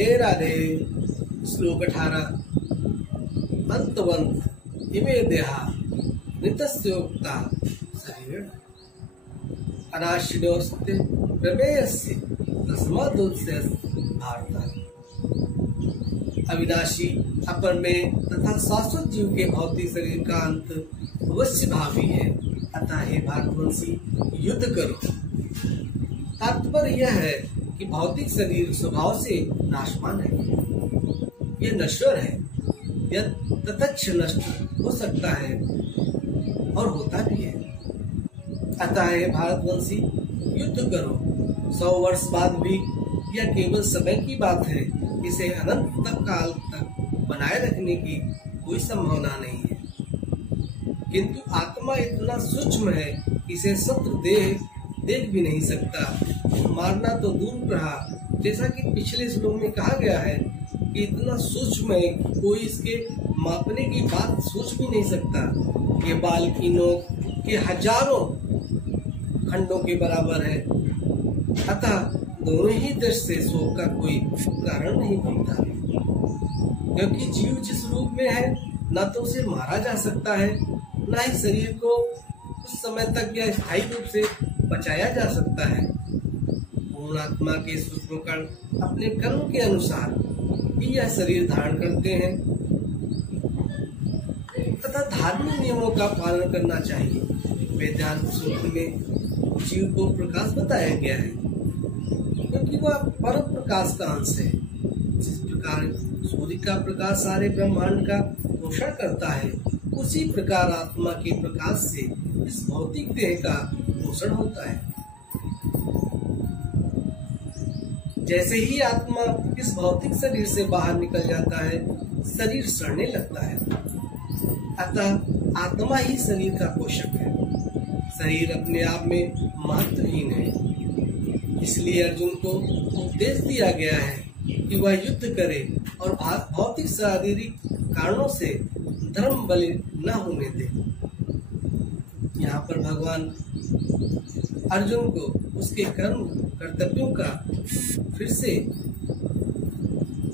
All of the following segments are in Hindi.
राधे राधे। श्लोक 18। अंतवंत इमे देहा नितस्योक्ता शरीर अनाशिनोस्ते प्रमेयस्य तस्मादुस्य भारत। अविनाशी अपरमेय तथा शाश्वत जीव के भौतिक शरीर का अंत अवश्य भावी है, अतः हे भारतवंशी युद्ध करो। तात्पर्य यह है कि भौतिक शरीर स्वभाव से नाशवान है, यह नश्वर है, यह तत्क्ष नष्ट हो सकता है और होता भी है। अतः हे भारतवंशी युद्ध करो। 100 वर्ष बाद भी यह केवल समय की बात है, इसे अनंत तक काल तक बनाए रखने की कोई संभावना नहीं है। किंतु आत्मा इतना सूक्ष्म है, इसे शत्रु देख भी नहीं सकता, मारना तो दूर रहा। जैसा कि पिछले श्लोक में कहा गया है कि इतना सूक्ष्म है कि कोई इसके मापने की बात सोच भी नहीं सकता। ये बाल की नोक के हजारों खंडों के बराबर है, अतः दोनों ही दृष्टि से शोक का कोई कारण नहीं बनता, क्योंकि जीव जिस रूप में है न तो उसे मारा जा सकता है, न ही शरीर को कुछ समय तक या स्थायी रूप से बचाया जा सकता है। पूर्ण आत्मा के सूक्ष्म कण अपने कर्म के अनुसार ही यह शरीर धारण करते हैं तथा धार्मिक नियमों का पालन करना चाहिए। वेदांत सूत्र में जीव को प्रकाश बताया गया है, क्योंकि वह परम प्रकाश का अंश है। जिस प्रकार सूर्य का प्रकाश सारे ब्रह्मांड का पोषण करता है, उसी प्रकार आत्मा के प्रकाश से इस भौतिक देह का पोषण होता है। जैसे ही आत्मा इस भौतिक शरीर से बाहर निकल जाता है, शरीर सड़ने लगता है, अतः आत्मा ही शरीर का पोषक है। शरीर अपने आप में महत्वहीन है, इसलिए अर्जुन को उपदेश दिया गया है कि वह युद्ध करे और भौतिक शारीरिक कारणों से धर्म बलि न होने दे। यहाँ पर भगवान अर्जुन को उसके कर्म कर्तव्यों का फिर से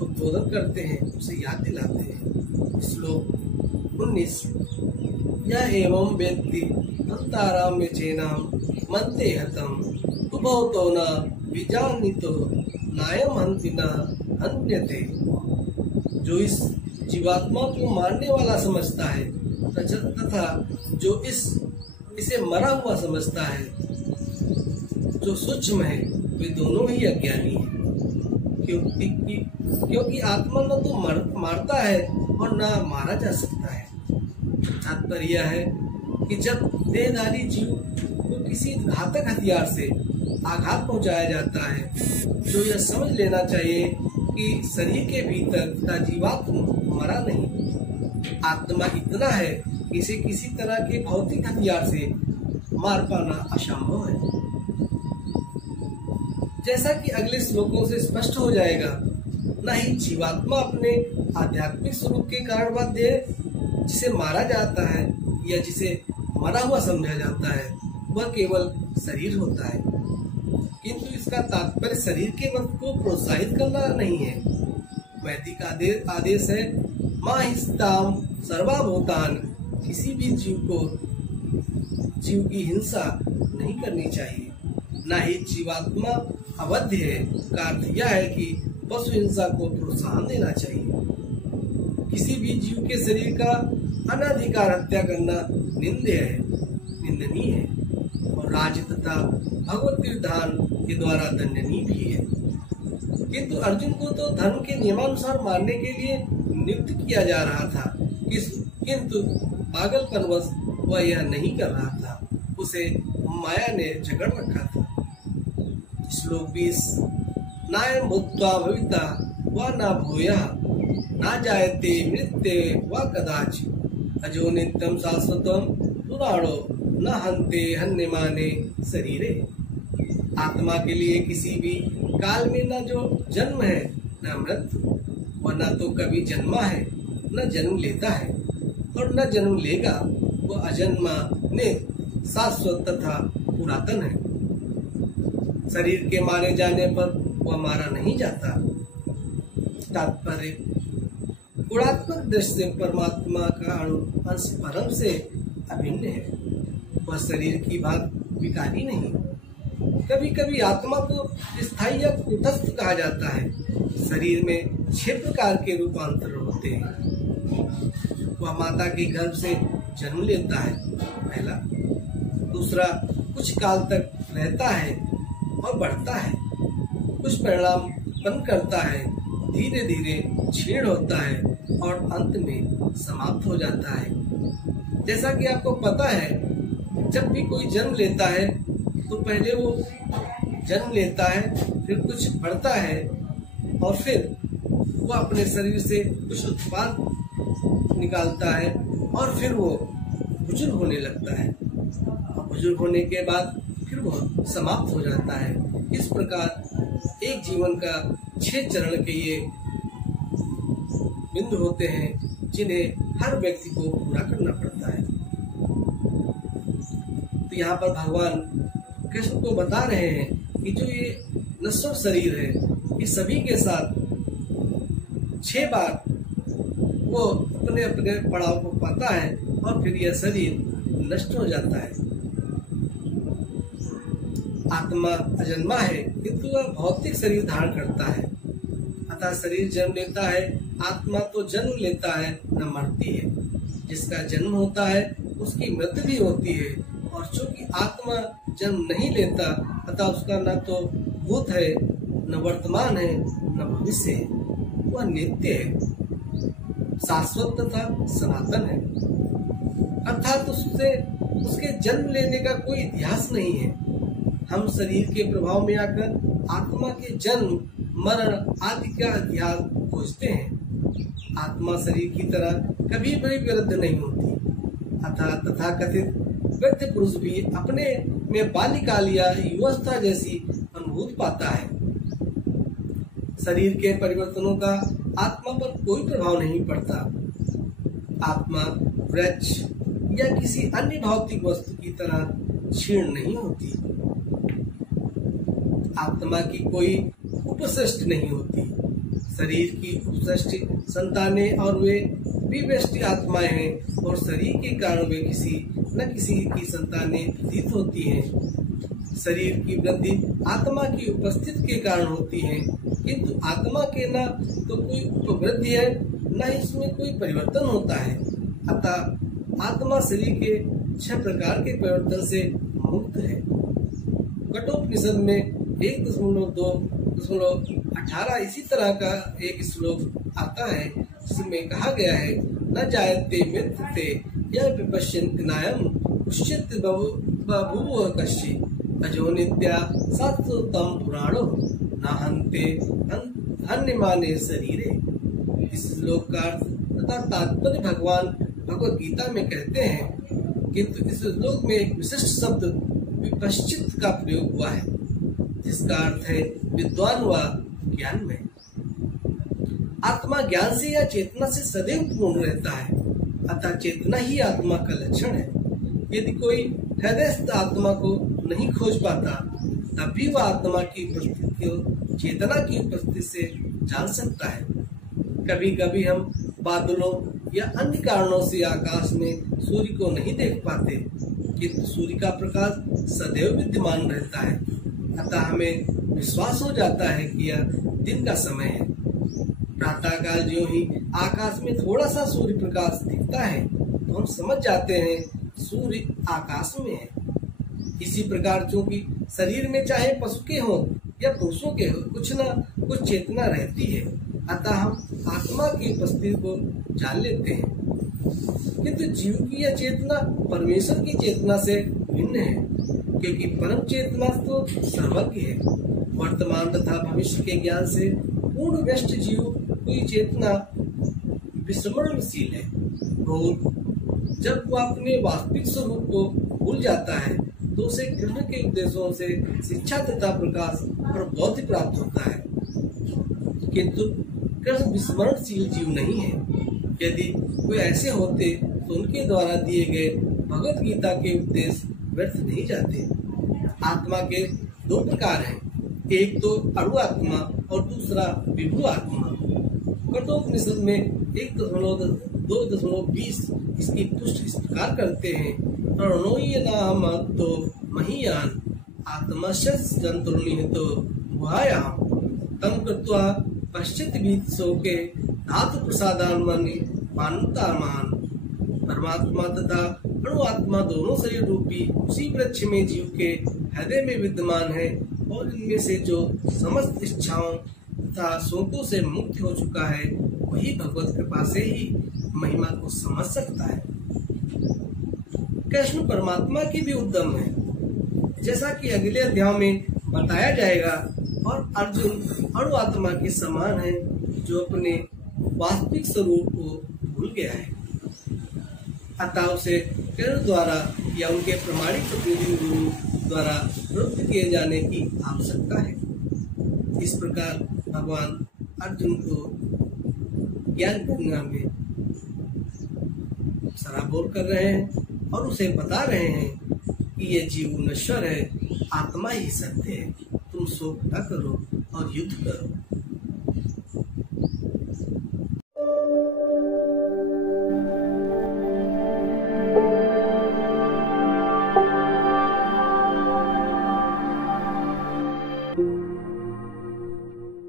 उद्बोधन करते हैं, उसे याद दिलाते हैं। श्लोक 19। यह एवं वेत्ति हंताराम चेनाम मनते हतम उभौतो न विजानितो नायम हंति न हन्यते। जो इस जीवात्मा को मारने वाला समझता है तथा जो इसे मरा हुआ समझता है, जो सूक्ष्म है, वे दोनों ही अज्ञानी हैं। क्योंकि आत्मा न तो मारता है और न मारा जा सकता है। तात्पर्य यह है कि जब देहधारी जीव को किसी घातक हथियार से आघात पहुंचाया जाता है, तो यह समझ लेना चाहिए कि शरीर के भीतर का जीवात्मा मरा नहीं, आत्मा इतना है कि इसे किसी तरह के भौतिक हथियार से मार पाना असंभव है। जैसा कि अगले श्लोकों से स्पष्ट हो जाएगा, न ही जीवात्मा अपने आध्यात्मिक स्वरूप के कारण बाध्य है। जिसे मारा जाता है या जिसे मरा हुआ समझा जाता है, वह केवल शरीर होता है, किंतु इसका तात्पर्य शरीर के वध को प्रोत्साहित करना नहीं है। वैदिक आदेश है माहिस्ताम सर्वभूतान, किसी भी जीव की हिंसा नहीं करनी चाहिए। न ही जीवात्मा अवध्य है, का अर्थ यह है कि पशु हिंसा को प्रोत्साहन देना चाहिए। किसी भी जीव के शरीर का अनाधिकार हत्या करना निंदनीय है और राज्य तथा भगवत विधान के द्वारा दंडनीय भी है। किंतु अर्जुन को तो धर्म के नियमानुसार मारने के लिए नियुक्त किया जा रहा था, किंतु पागलपनवश वह यह नहीं कर रहा था, उसे माया ने जकड़ रखा था। श्लोक 20। नायं भूत्वा भविता वा न भूयः न जायते मृत्युः वा कदाचित् अजो नित्यं शाश्वतं पुराणो न हन्ते हन्यमाने शरीरे। आत्मा के लिए किसी भी काल में न जो जन्म है न मृत्यु, वह न तो कभी जन्मा है न जन्म लेता है और न जन्म लेगा। वह अजन्मा नित्य शाश्वत तथा पुरातन है। शरीर के मारे जाने पर वह मारा नहीं जाता, तात्पर्य गुणात्मक दृष्टि से परमात्मा का अणु अंश परम से अभिन्न है। वह शरीर की भाग विकारी नहीं। कभी कभी आत्मा को स्थायी या कूटस्थ कहा जाता है। शरीर में 6 प्रकार के रूपांतर होते हैं। वह माता के गर्भ से जन्म लेता है, पहला। दूसरा, कुछ काल तक रहता है और बढ़ता है, कुछ परिणाम उत्पन्न करता है, धीरे धीरे क्षीण होता है और अंत में समाप्त हो जाता है। जैसा कि आपको पता है, जब भी कोई जन्म लेता है तो पहले वो जन्म लेता है, फिर कुछ बढ़ता है और फिर वो अपने शरीर से कुछ उत्पाद निकालता है और फिर वो बुजुर्ग होने लगता है। बुजुर्ग होने के बाद फिर वो समाप्त हो जाता है। इस प्रकार एक जीवन का 6 चरण के ये बिंदु होते हैं जिन्हें हर व्यक्ति को पूरा करना पड़ता है। तो यहाँ पर भगवान कृष्ण को बता रहे हैं कि जो ये नश्वर शरीर है, ये सभी के साथ 6 बार वो अपने अपने पड़ाव को पाता है और फिर यह शरीर नष्ट हो जाता है। आत्मा अजन्मा है किंतु वह भौतिक शरीर धारण करता है। अतः शरीर जन्म लेता है, आत्मा तो जन्म लेता है, न मरती है। जिसका जन्म होता है उसकी मृत्यु भी होती है, और चूंकि आत्मा जन्म नहीं लेता अतः उसका न तो भूत है, न वर्तमान है, न भविष्य है। वह नित्य है, शाश्वत तथा सनातन है। अर्थात उसके जन्म लेने का कोई इतिहास नहीं है। हम शरीर के प्रभाव में आकर आत्मा के जन्म मरण आदि का इतिहास खोजते हैं। आत्मा शरीर की तरह कभी भी वृद्ध नहीं होती। अतः तथाकथित वृद्ध पुरुष भी अपने में बाल्यकाल या युवावस्था जैसी अनुभूति पाता है। शरीर के परिवर्तनों का आत्मा पर कोई प्रभाव नहीं पड़ता। आत्मा वृक्ष या किसी अन्य भौतिक वस्तु की तरह क्षीण नहीं होती। आत्मा की कोई उपसृष्टि नहीं होती। शरीर की उपसृष्टि संतानें और वे विवृष्टि आत्माएं हैं, और शरीर के कारण वे किसी न किसी की संतानें प्रतीत होती हैं। शरीर की वृद्धि आत्मा की उपस्थिति के कारण होती है, किंतु आत्मा के न तो कोई उपवृद्धि है, न इसमें कोई परिवर्तन होता है। अतः आत्मा शरीर के 6 प्रकार के परिवर्तन से मुक्त है। कठोपनिषद में 1.2.18 इसी तरह का एक श्लोक आता है, जिसमें कहा गया है, न जायते मृत्यते यह विपश्यन्ति नायम उच्यते बभूव कश्चित् अजो नित्या शाश्वतम पुराणो न हन्ते हन्यमाने शरीरे। इस श्लोक का अर्थ तथा तात्पर्य भगवान भगवत गीता में कहते हैं, किंतु इस श्लोक में एक विशिष्ट शब्द विपश्चित का प्रयोग हुआ है, जिसका अर्थ है विद्वान व ज्ञान में। आत्मा ज्ञान से या चेतना से सदैव पूर्ण रहता है, अतः चेतना ही आत्मा का लक्षण है। यदि कोई हृदयस्थ आत्मा को नहीं खोज पाता, तब भी वह आत्मा की उपस्थिति को चेतना की उपस्थिति से जान सकता है। कभी कभी हम बादलों या अन्य कारणों से आकाश में सूर्य को नहीं देख पाते, किंतु सूर्य का प्रकाश सदैव विद्यमान रहता है। अतः हमें विश्वास हो जाता है कि यह दिन का समय है। प्रातःकाल जो ही आकाश में थोड़ा सा सूर्य प्रकाश दिखता है, तो हम समझ जाते हैं सूर्य आकाश में है। इसी प्रकार चूंकि शरीर में चाहे पशु के हो या पुरुषों के हो, कुछ न कुछ चेतना रहती है, अतः हम आत्मा की उपस्थिति को जान लेते हैं। किंतु जीव की यह चेतना परमेश्वर की चेतना से भिन्न है, क्योंकि परम चेतना तो सर्वज्ञ है। वर्तमान तथा भविष्य के ज्ञान से पूर्ण व्यष्ट जीव की चेतना विस्मरणशील है। जब वह अपने वास्तविक स्वरूप को भूल जाता है, तो उसे कृष्ण के उपदेशों से शिक्षा तथा प्रकाश और बोध प्राप्त होता है। किंतु कृष्ण विस्मरणशील जीव नहीं है। यदि वे ऐसे होते तो उनके द्वारा दिए गए भगवत गीता के उपदेश व्यर्थ नहीं जाते। आत्मा के 2 प्रकार हैं, एक तो अणु आत्मा और दूसरा विभु आत्मा। कठोपनिषद में 1.2.20 इसकी पुष्टि इस प्रकार करते हैं। प्रणोय नाम तो महीयान आत्मशस्त्रनिहितो गुहायाम तम कृत्वा पश्चित बीत शोके धातु प्रसादान मानतामान। परमात्मा तथा अणु आत्मा दोनों शरीर रूपी उसी वृक्ष में जीव के हृदय में विद्यमान है और इनमें से जो समस्त इच्छाओं तथा शोकों से मुक्त हो चुका है वही भगवत कृपा से ही महिमा को समझ सकता है। कृष्ण परमात्मा की भी उद्यम है, जैसा कि अगले अध्याय में बताया जाएगा। और अर्जुन अणु आत्मा के समान है जो अपने वास्तविक स्वरूप को भूल गया है, अतः उसे कृष्ण द्वारा या उनके प्रमाणिक प्रतिनिधि गुरु द्वारा प्रवृत्त किए जाने की आवश्यकता है। इस प्रकार भगवान अर्जुन को ज्ञान पूर्णिमा में सराबोर कर रहे हैं और उसे बता रहे हैं कि ये जीव नश्वर है, आत्मा ही सत्य है। तुम शोक न करो और युद्ध करो।